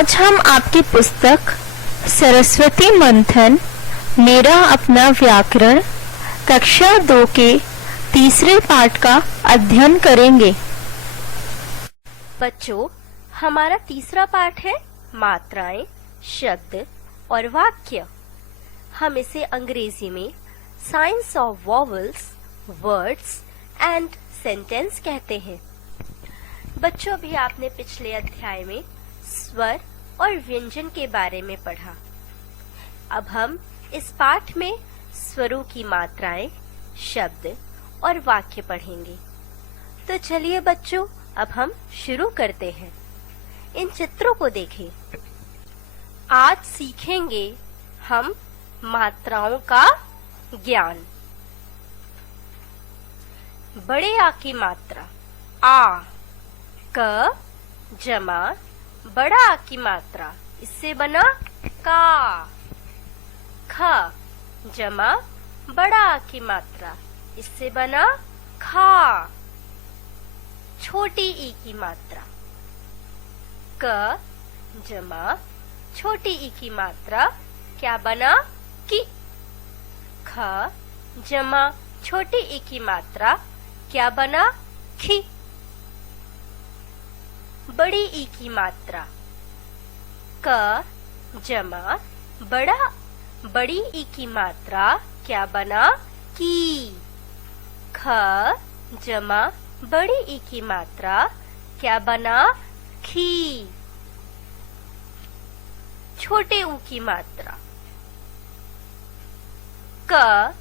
आज हम आपकी पुस्तक सरस्वती मंथन मेरा अपना व्याकरण कक्षा 2 के तीसरे पाठ का अध्ययन करेंगे। बच्चों, हमारा तीसरा पाठ है मात्राएं, शब्द और वाक्य। हम इसे अंग्रेजी में science of vowels, words and sentence कहते हैं। बच्चों, भी आपने पिछले अध्याय में स्वर और व्यंजन के बारे में पढ़ा। अब हम इस पाठ में स्वरों की मात्राएं, शब्द और वाक्य पढ़ेंगे। तो चलिए बच्चों, अब हम शुरू करते हैं। इन चित्रों को देखें। आज सीखेंगे हम मात्राओं का ज्ञान। बड़े आ की मात्रा आ, क जमा बड़ा आ की मात्रा, इससे बना का। ख जमा बड़ा आ की मात्रा, इससे बना खा। छोटी ई की मात्रा क जमा छोटी ई की मात्रा, क्या बना की। ख जमा छोटी ई की मात्रा, क्या बना खी। बड़ी ई की मात्रा क जमा बड़ी ई की मात्रा, क्या बना की। ख जमा बड़ी ई की मात्रा, क्या बना खी। छोटे ऊ की मात्रा क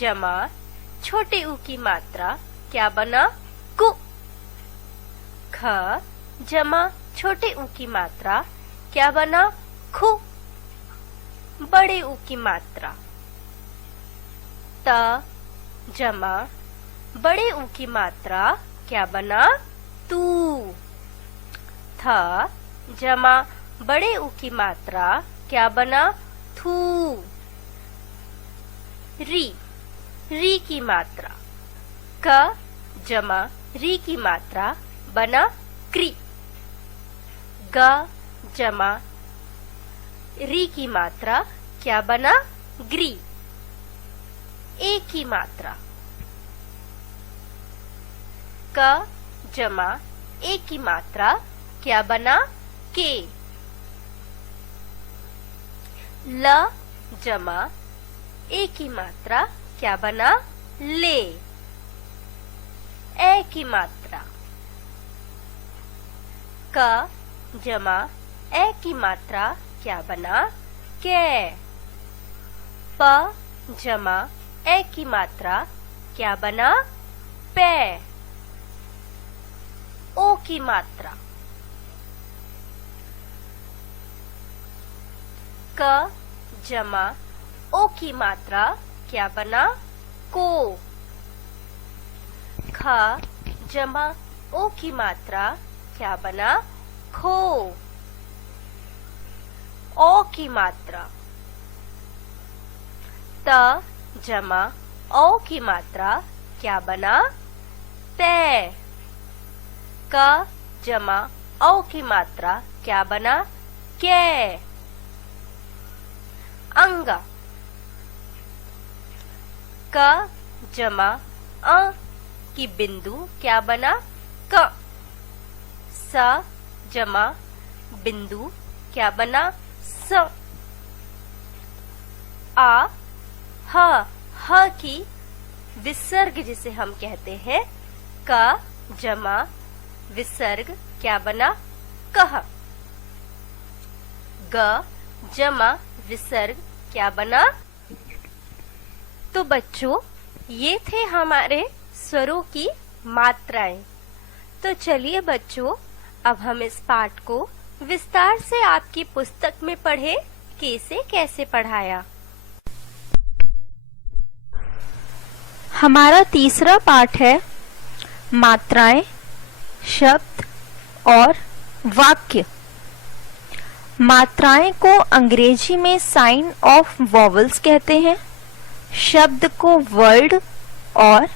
जमा छोटे ऊ की मात्रा, क्या बना कु। ख जमा छोटे ऊ की मात्रा, क्या बना खु। बड़े ऊ की मात्रा त जमा बड़े ऊ की मात्रा, क्या बना तू। थ जमा बड़े ऊ की मात्रा, क्या बना थू। री की मात्रा क जमा री की मात्रा, बना क्री। ग जमा री की मात्रा, क्या बना ग्री। ए की मात्रा क जमा ए की मात्रा, क्या बना के। ल जमा ए की मात्रा, क्या बना ले। ए की मात्रा क जमा ए की मात्रा, क्या बना के। प जमा ए की मात्रा, क्या बना पे। ओ की मात्रा क जमा ओ की मात्रा, क्या बना को। ख जमा ओ की मात्रा, क्या बना खो। ओ की मात्रा त जमा ओ की मात्रा, क्या बना ते। क जमा ओ की मात्रा, क्या बना के। अंग क जमा अ की बिंदु, क्या बना क। स जमा बिंदु, क्या बना स। आ ह की विसर्ग जिसे हम कहते हैं, क जमा विसर्ग, क्या बना कह। ग जमा विसर्ग, क्या बना। तो बच्चों, ये थे हमारे स्वरों की मात्राएं। तो चलिए बच्चों, अब हम इस पाठ को विस्तार से आपकी पुस्तक में पढ़ें कि इसे कैसे पढ़ाया। हमारा तीसरा पाठ है मात्राएं, शब्द और वाक्य। मात्राएं को अंग्रेजी में साइन ऑफ वॉवल्स कहते हैं, शब्द को वर्ड और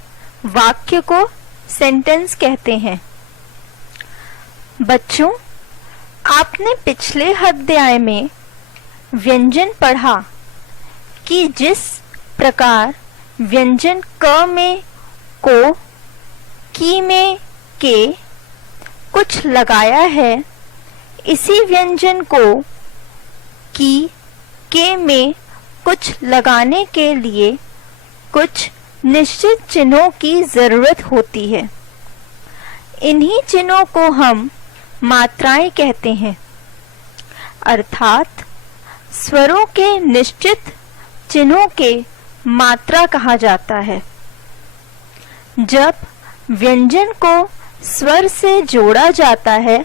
वाक्य को सेंटेंस कहते हैं। बच्चों, आपने पिछले अध्याय में व्यंजन पढ़ा कि जिस प्रकार व्यंजन क में को, की में के कुछ लगाया है, इसी व्यंजन को की के में कुछ लगाने के लिए कुछ निश्चित चिन्हों की जरूरत होती है। इन्हीं चिन्हों को हम मात्राएं कहते हैं, अर्थात स्वरों के निश्चित चिन्हों के मात्रा कहा जाता है। जब व्यंजन को स्वर से जोड़ा जाता है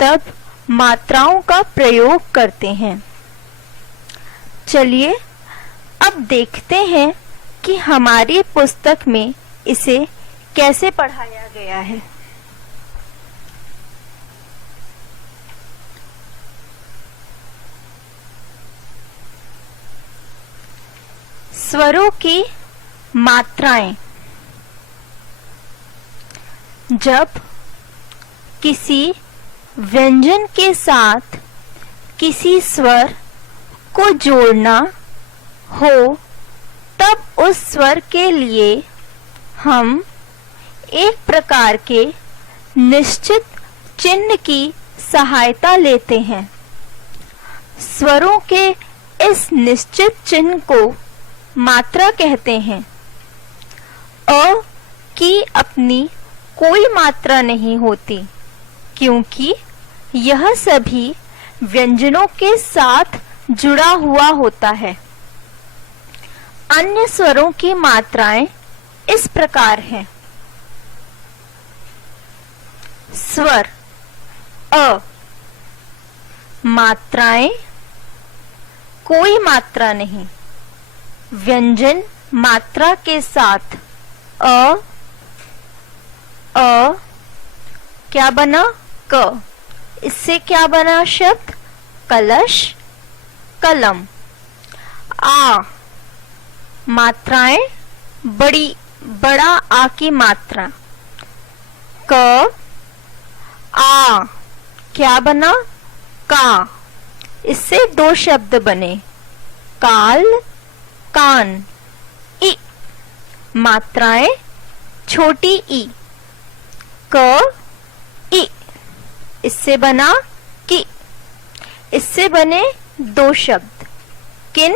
तब मात्राओं का प्रयोग करते हैं। चलिए अब देखते हैं कि हमारी पुस्तक में इसे कैसे पढ़ाया गया है। स्वरों की मात्राएं। जब किसी व्यंजन के साथ किसी स्वर को जोड़ना हो तब उस स्वर के लिए हम एक प्रकार के निश्चित चिन्ह की सहायता लेते हैं। स्वरों के इस निश्चित चिन्ह को मात्रा कहते हैं। अ की अपनी कोई मात्रा नहीं होती, क्योंकि यह सभी व्यंजनों के साथ जुड़ा हुआ होता है। अन्य स्वरों की मात्राएं इस प्रकार हैं। स्वर अ, मात्राएं कोई मात्रा नहीं। व्यंजन मात्रा के साथ अ क्या बना? क। इससे क्या बना शब्द? कलश, कलम। आ, मात्राएं बड़ा आ की मात्रा। क, आ, क्या बना? का। इससे दो शब्द बने, काल, कान। इ, मात्राएं छोटी ई। क, इ, इससे बना कि। इससे बने दो शब्द, किन,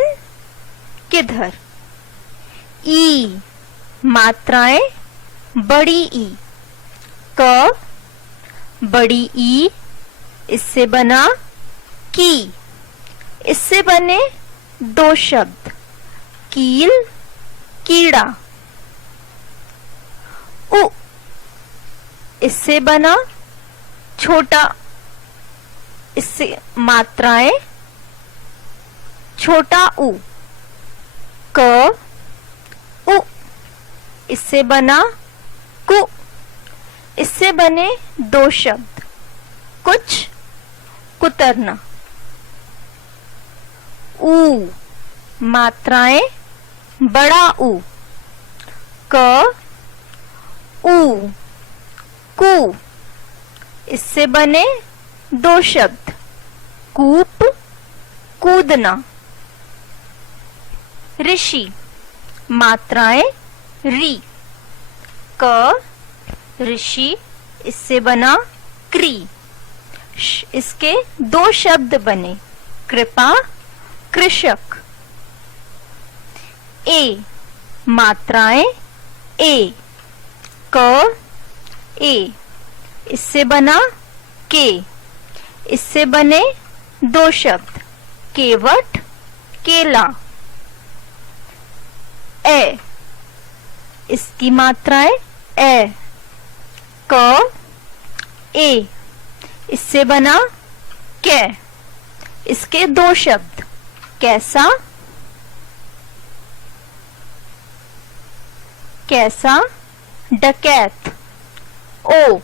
किधर। ई, मात्राएं बड़ी ई। क, बड़ी ई, इससे बना की। इससे बने दो शब्द, कील, कीड़ा। उ, इससे बना छोटा। इससे मात्राएं छोटा उ। क, उ, इससे बना कु। इससे बने दो शब्द, कुछ, कुतरना। ऊ, मात्राएं बड़ा ऊ। क, ऊ, कु। इससे बने दो शब्द, कूप, कूदना। ऋषि, मात्राएं री। क, ऋषि, इससे बना क्री। इसके दो शब्द बने, कृपा, कृषक। ए, मात्राएं ए। क, ए, इससे बना के। इससे बने दो शब्द, केवट, केला। ए, इसकी मात्राएं ए। क, ए, इससे बना कै। इसके दो शब्द, कैसा, कैसा, डकैत। ओ,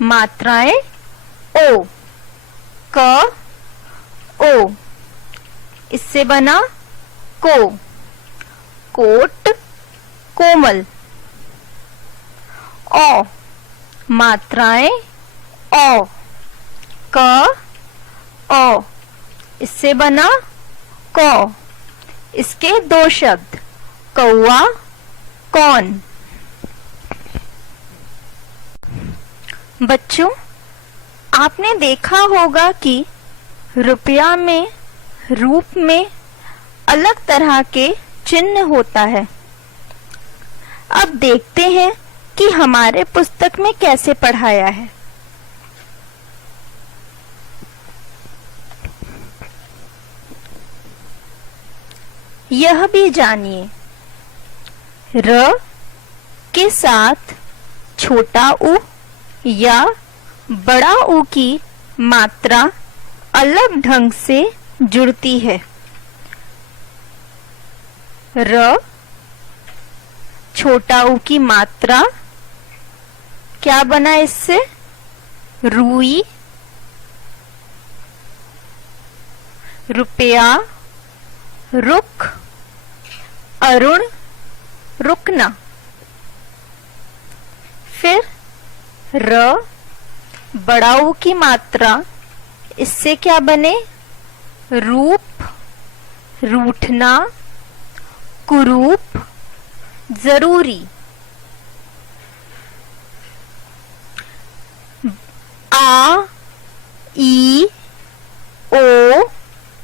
मात्राएं ओ। क, ओ, इससे बना को। कोट, कोमल। औ, मात्राएं औ। क औ, इससे बना कौ। इसके दो शब्द कौआ, कौन। बच्चों, आपने देखा होगा कि रुपया में, रूप में अलग तरह के चिन्ह होता है। अब देखते हैं कि हमारे पुस्तक में कैसे पढ़ाया है। यह भी जानिए, र के साथ छोटा ऊ या बड़ा ऊ की मात्रा अलग ढंग से जुड़ती है। र छोटा ऊ की मात्रा क्या बना इससे? रुई, रुपया, रुख, अरुण, रुकना। फिर र बड़ा ऊ की मात्रा, इससे क्या बने? रूप, रूठना, कुरूप, जरूरी। आ, ई, ओ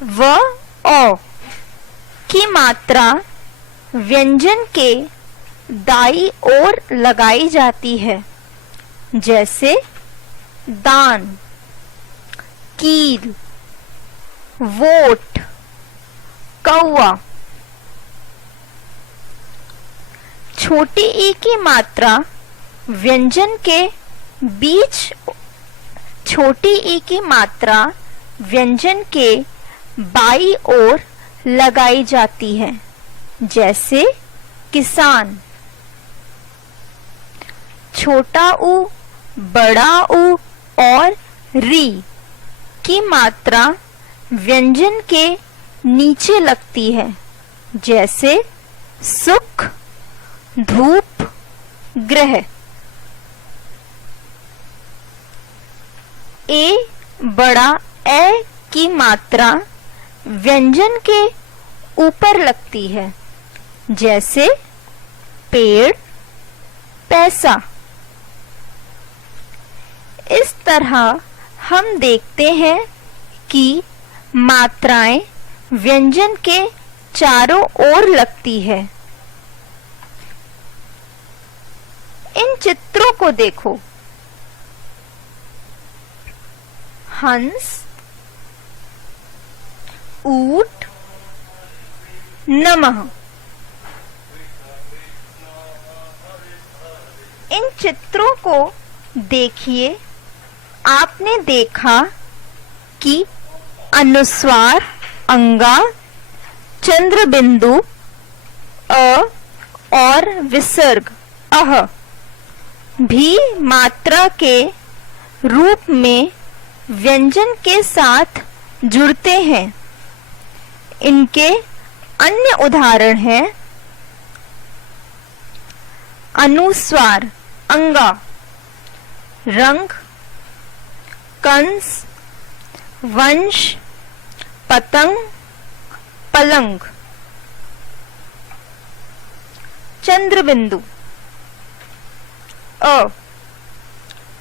व औ की मात्रा व्यंजन के दाईं ओर लगाई जाती है, जैसे दान, कील, वोट, कौवा। छोटी ई की मात्रा व्यंजन के बीच, छोटी ई की मात्रा व्यंजन के बाईं ओर लगाई जाती है, जैसे किसान। छोटा ऊ, बड़ा ऊ और री की मात्रा व्यंजन के नीचे लगती है, जैसे सुख, धूप, ग्रह। ए बड़ा ए की मात्रा व्यंजन के ऊपर लगती है, जैसे पेड़, पैसा। इस तरह हम देखते हैं कि मात्राएं व्यंजन के चारों ओर लगती है। इन चित्रों को देखो। हंस, ऊंट, नमः। इन चित्रों को देखिए। आपने देखा कि अनुस्वार अंगा, चंद्र बिंदु अ और विसर्ग अह भी मात्रा के रूप में व्यंजन के साथ जुड़ते हैं। इनके अन्य उदाहरण हैं अनुस्वार अंगा, रंग, कंस, वंश, पतंग, पलंग। चंद्र बिंदु अ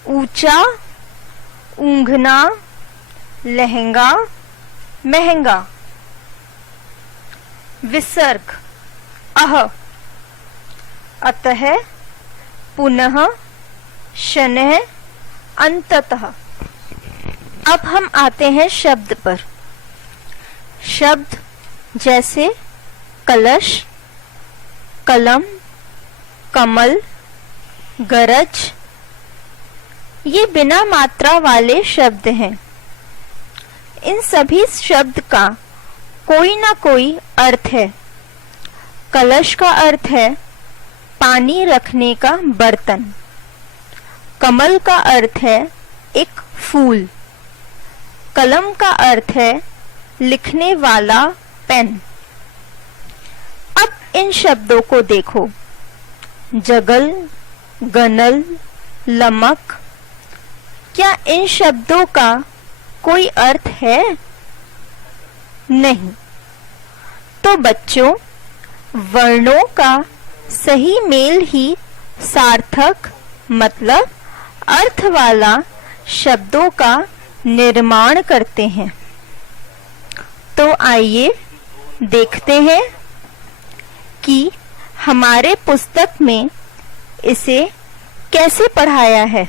ऊंचा, ऊंघना, लहंगा, महंगा। विसर्ग अह अतः, पुनः, शनः, अंततः। अब हम आते हैं शब्द पर। शब्द जैसे कलश, कलम, कमल, गरज, ये बिना मात्रा वाले शब्द हैं। इन सभी शब्द का कोई ना कोई अर्थ है। कलश का अर्थ है पानी रखने का बर्तन। कमल का अर्थ है एक फूल। कलम का अर्थ है लिखने वाला पेन। अब इन शब्दों को देखो। जगल, गनल, लमक। क्या इन शब्दों का कोई अर्थ है? नहीं। तो बच्चों, वर्णों का सही मेल ही सार्थक मतलब अर्थ वाला शब्दों का निर्माण करते हैं। तो आइए देखते हैं कि हमारे पुस्तक में इसे कैसे पढ़ाया है।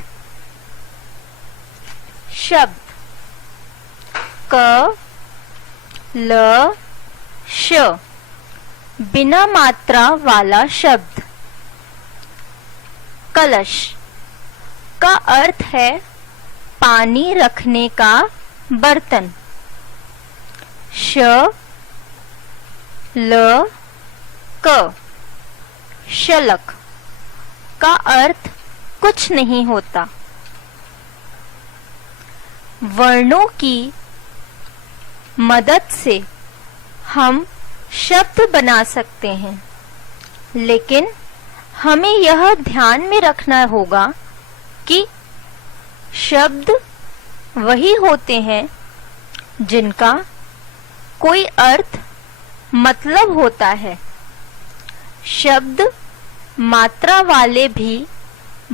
शब्द क ल श बिना मात्रा वाला शब्द। कलश का अर्थ है पानी रखने का बर्तन। श ल क शलक का अर्थ कुछ नहीं होता। वर्णों की मदद से हम शब्द बना सकते हैं, लेकिन हमें यह ध्यान में रखना होगा कि शब्द वही होते हैं जिनका कोई अर्थ मतलब होता है। शब्द मात्रा वाले भी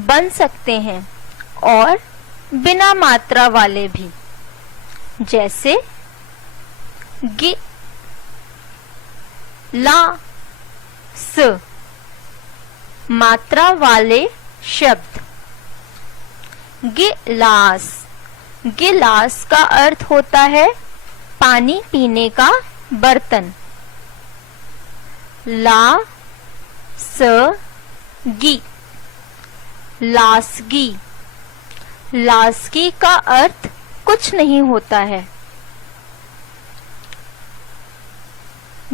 बन सकते हैं और बिना मात्रा वाले भी, जैसे गिलास। मात्रा वाले शब्द गिलास। गिलास का अर्थ होता है पानी पीने का बर्तन। लासगी लासगी। लासगी का अर्थ कुछ नहीं होता है।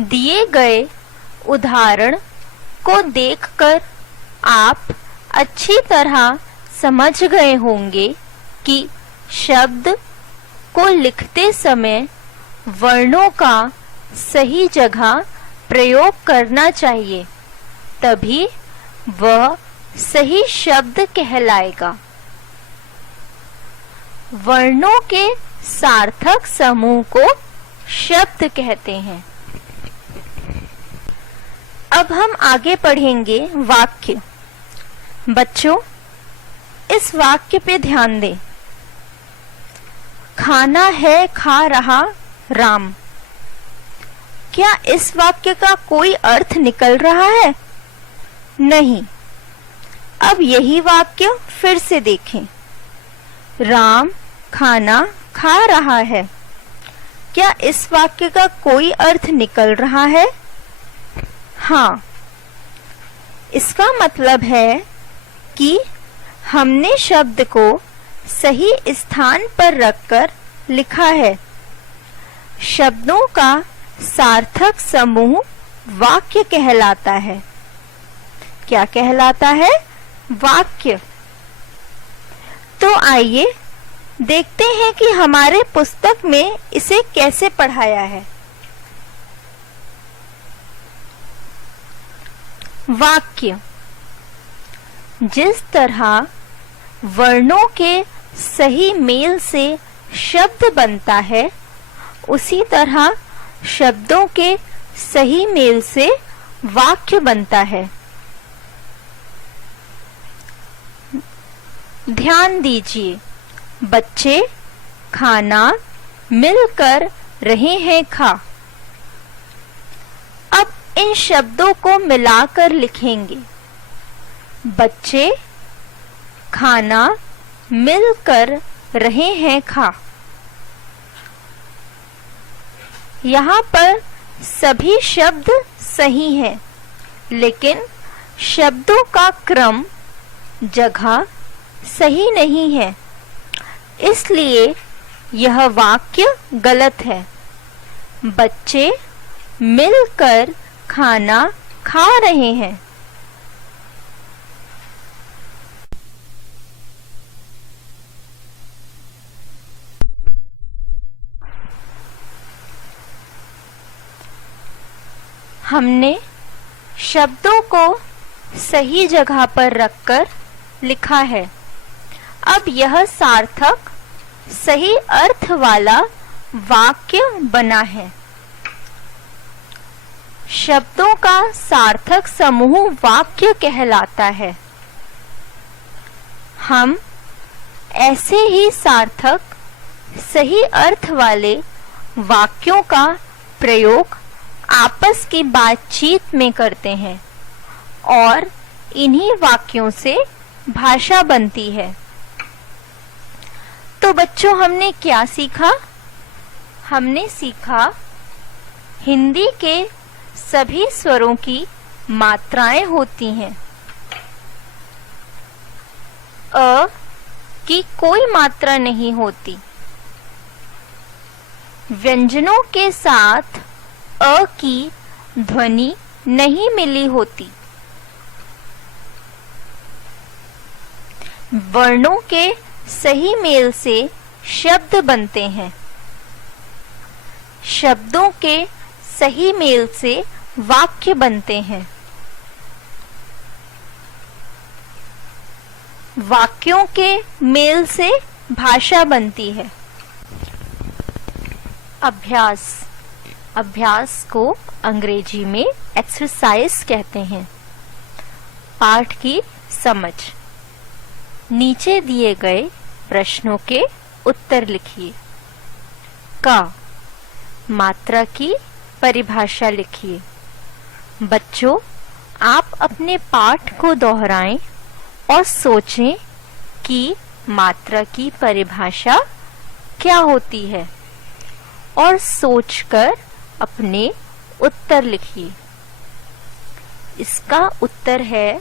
दिए गए उदाहरण को देखकर आप अच्छी तरह समझ गए होंगे कि शब्द को लिखते समय वर्णों का सही जगह प्रयोग करना चाहिए, तभी वह सही शब्द कहलाएगा। वर्णों के सार्थक समूह को शब्द कहते हैं। अब हम आगे पढ़ेंगे वाक्य। बच्चों, इस वाक्य पे ध्यान दें। खाना है खा रहा राम। क्या इस वाक्य का कोई अर्थ निकल रहा है? नहीं। अब यही वाक्य फिर से देखें। राम खाना खा रहा है। क्या इस वाक्य का कोई अर्थ निकल रहा है? हाँ। इसका मतलब है कि हमने शब्द को सही स्थान पर रखकर लिखा है। शब्दों का सार्थक समूह वाक्य कहलाता है। क्या कहलाता है? वाक्य। तो आइए देखते हैं कि हमारे पुस्तक में इसे कैसे पढ़ाया है। वाक्य। जिस तरह वर्णों के सही मेल से शब्द बनता है, उसी तरह शब्दों के सही मेल से वाक्य बनता है। ध्यान दीजिए, बच्चे खाना मिलकर रहे हैं खा। अब इन शब्दों को मिलाकर लिखेंगे। बच्चे खाना मिलकर रहे हैं खा। यहाँ पर सभी शब्द सही हैं, लेकिन शब्दों का क्रम, जगह सही नहीं है, इसलिए यह वाक्य गलत है। बच्चे मिलकर खाना खा रहे हैं। हमने शब्दों को सही जगह पर रखकर लिखा है। अब यह सार्थक सही अर्थ वाला वाक्य बना है। शब्दों का सार्थक समूह वाक्य कहलाता है। हम ऐसे ही सार्थक सही अर्थ वाले वाक्यों का प्रयोग आपस की बातचीत में करते हैं और इन्हीं वाक्यों से भाषा बनती है। तो बच्चों, हमने क्या सीखा? हमने सीखा हिंदी के सभी स्वरों की मात्राएं होती हैं। अ की कोई मात्रा नहीं होती। व्यंजनों के साथ अ की ध्वनि नहीं मिली होती। वर्णों के सही मेल से शब्द बनते हैं। शब्दों के सही मेल से वाक्य बनते हैं। वाक्यों के मेल से भाषा बनती है। अभ्यास। अभ्यास को अंग्रेजी में एक्सरसाइज कहते हैं। पाठ की समझ। नीचे दिए गए प्रश्नों के उत्तर लिखिए। क, मात्रा की परिभाषा लिखिए। बच्चों, आप अपने पाठ को दोहराएं और सोचें कि मात्रा की परिभाषा क्या होती है और सोचकर अपने उत्तर लिखिए। इसका उत्तर है,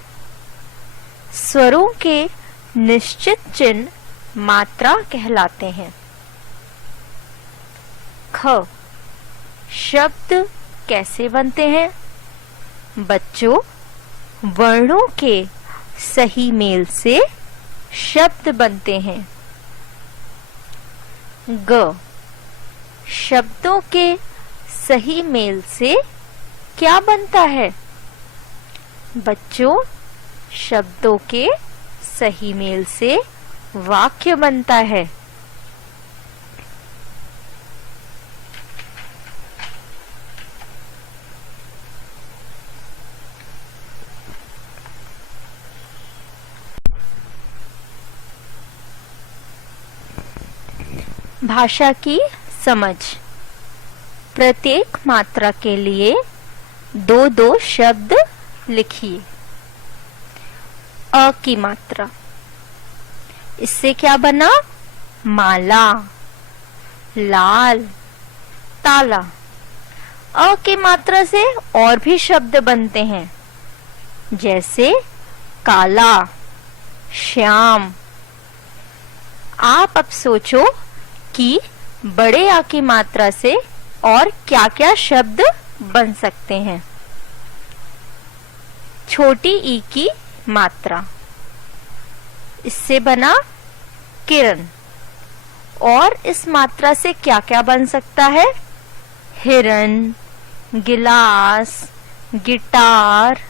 स्वरों के निश्चित चिन्ह मात्रा कहलाते हैं। ख, शब्द कैसे बनते हैं? बच्चों, वर्णों के सही मेल से शब्द बनते हैं। ग, शब्दों के सही मेल से क्या बनता है? बच्चों, शब्दों के सही मेल से वाक्य बनता है। भाषा की समझ। प्रत्येक मात्रा के लिए दो दो शब्द लिखिए। अ की मात्रा, इससे क्या बना? माला, लाल, ताला। अ की मात्रा से और भी शब्द बनते हैं, जैसे काला, श्याम। आप अब सोचो कि बड़े आ की मात्रा से और क्या क्या शब्द बन सकते हैं। छोटी ई की मात्रा, इससे बना किरण। और इस मात्रा से क्या क्या बन सकता है? हिरन, गिलास, गिटार।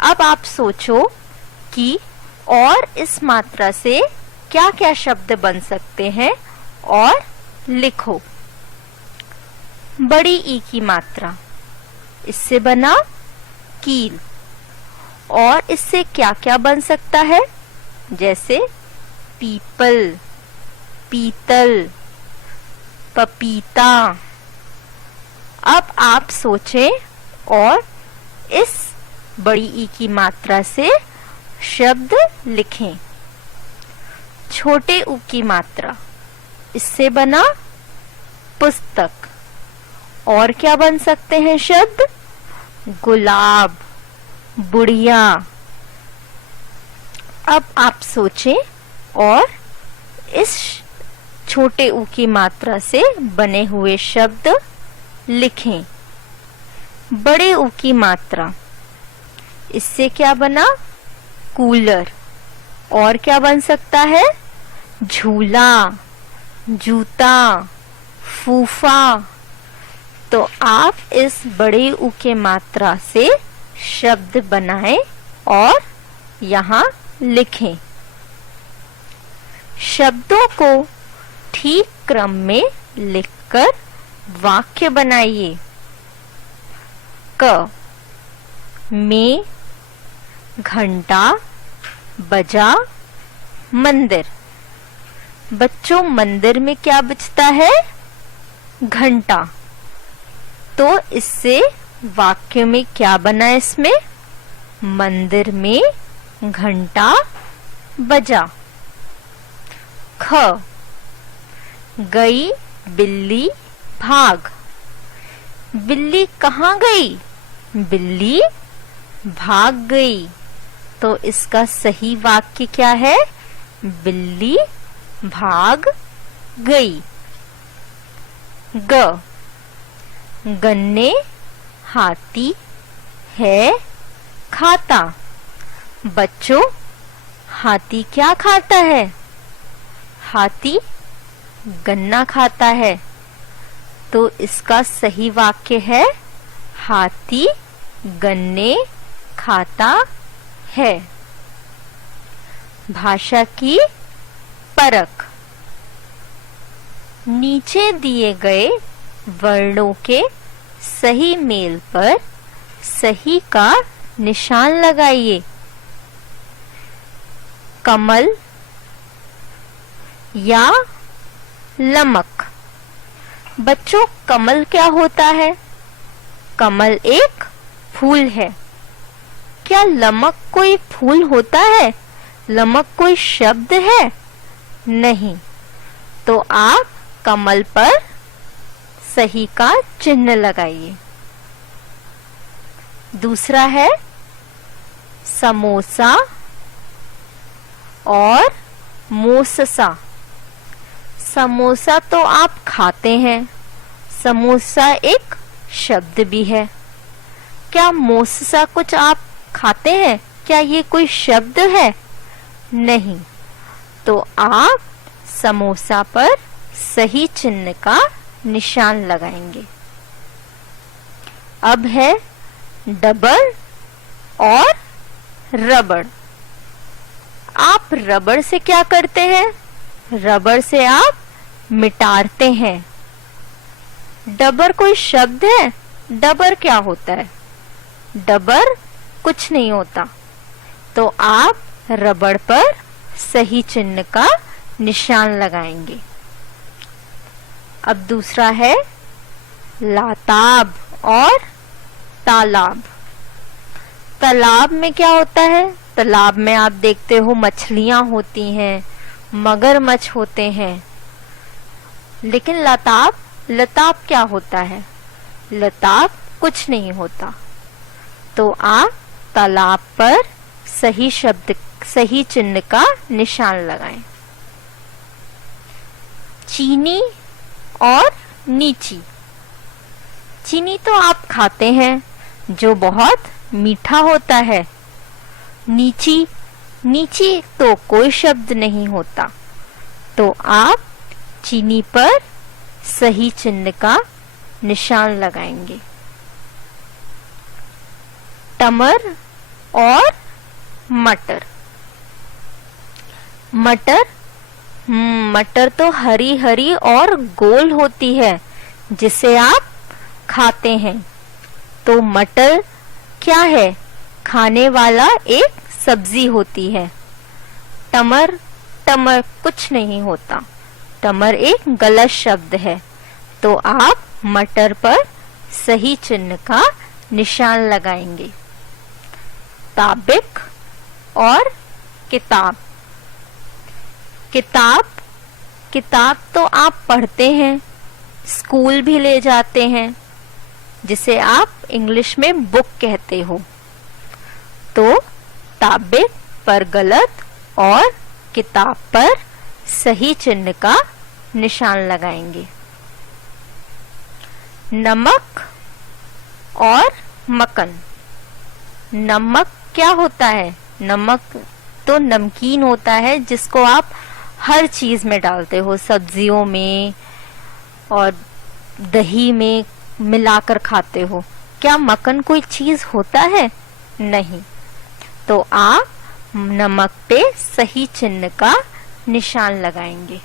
अब आप सोचो कि और इस मात्रा से क्या क्या शब्द बन सकते हैं और लिखो। बड़ी ई की मात्रा, इससे बना कील। और इससे क्या क्या बन सकता है? जैसे पीपल, पीतल, पपीता। अब आप सोचें और इस बड़ी ई की मात्रा से शब्द लिखें। छोटे ऊ की मात्रा, इससे बना पुस्तक। और क्या बन सकते हैं शब्द? गुलाब, बुढ़िया। अब आप सोचें और इस छोटे ऊ की मात्रा से बने हुए शब्द लिखें। बड़े ऊ की मात्रा, इससे क्या बना? कूलर। और क्या बन सकता है? झूला, जूता, फूफा। तो आप इस बड़े ऊ के मात्रा से शब्द बनाएं और यहाँ लिखें। शब्दों को ठीक क्रम में लिखकर वाक्य बनाइए। क में घंटा बजा मंदिर। बच्चों, मंदिर में क्या बजता है? घंटा। तो इससे वाक्य में क्या बना? इसमें मंदिर में घंटा बजा। ख गई बिल्ली भाग। बिल्ली कहाँ गई? बिल्ली भाग गई। तो इसका सही वाक्य क्या है? बिल्ली भाग गई। ग गन्ने हाथी है खाता। बच्चों, हाथी क्या खाता है? हाथी गन्ना खाता है। तो इसका सही वाक्य है हाथी गन्ने खाता है। भाषा की परख। नीचे दिए गए वर्णों के सही मेल पर सही का निशान लगाइए। कमल या लमक। बच्चों, कमल क्या होता है? कमल एक फूल है। क्या लमक कोई फूल होता है? लमक कोई शब्द है? नहीं। तो आप कमल पर सही का चिन्ह लगाइए। दूसरा है समोसा और मोससा। समोसा तो आप खाते हैं, समोसा एक शब्द भी है। क्या मोससा कुछ आप खाते हैं? क्या ये कोई शब्द है? नहीं। तो आप समोसा पर सही चिन्ह का निशान लगाएंगे। अब है डबल और रबड़। आप रबड़ से क्या करते हैं? रबड़ से आप मिटाते हैं। डबर कोई शब्द है? डबर क्या होता है? डबर कुछ नहीं होता। तो आप रबड़ पर सही चिन्ह का निशान लगाएंगे। अब दूसरा है लाताब और तालाब। तालाब में क्या होता है? तालाब में आप देखते हो मछलियां होती हैं, मगरमच्छ होते हैं। लेकिन लताब क्या होता है? लताब कुछ नहीं होता। तो आप तालाब पर सही चिन्ह का निशान लगाएं। चीनी और नीची। चीनी तो आप खाते हैं, जो बहुत मीठा होता है। नीची तो कोई शब्द नहीं होता। तो आप चीनी पर सही चिन्ह का निशान लगाएंगे। टमर और मटर। मटर तो हरी हरी और गोल होती है, जिसे आप खाते हैं। तो मटर क्या है? खाने वाला एक सब्जी होती है। टमर कुछ नहीं होता। टमर एक गलत शब्द है। तो आप मटर पर सही चिन्ह का निशान लगाएंगे। ताबिक और किताब। किताब तो आप पढ़ते हैं, स्कूल भी ले जाते हैं, जिसे आप इंग्लिश में बुक कहते हो। तो ताबिक पर गलत और किताब पर सही चिन्ह का निशान लगाएंगे। नमक और मक्खन। नमक क्या होता है? नमक तो नमकीन होता है, जिसको आप हर चीज में डालते हो, सब्जियों में और दही में मिलाकर खाते हो। क्या मक्खन कोई चीज होता है? नहीं। तो आप नमक पे सही चिन्ह का निशान लगाएंगे।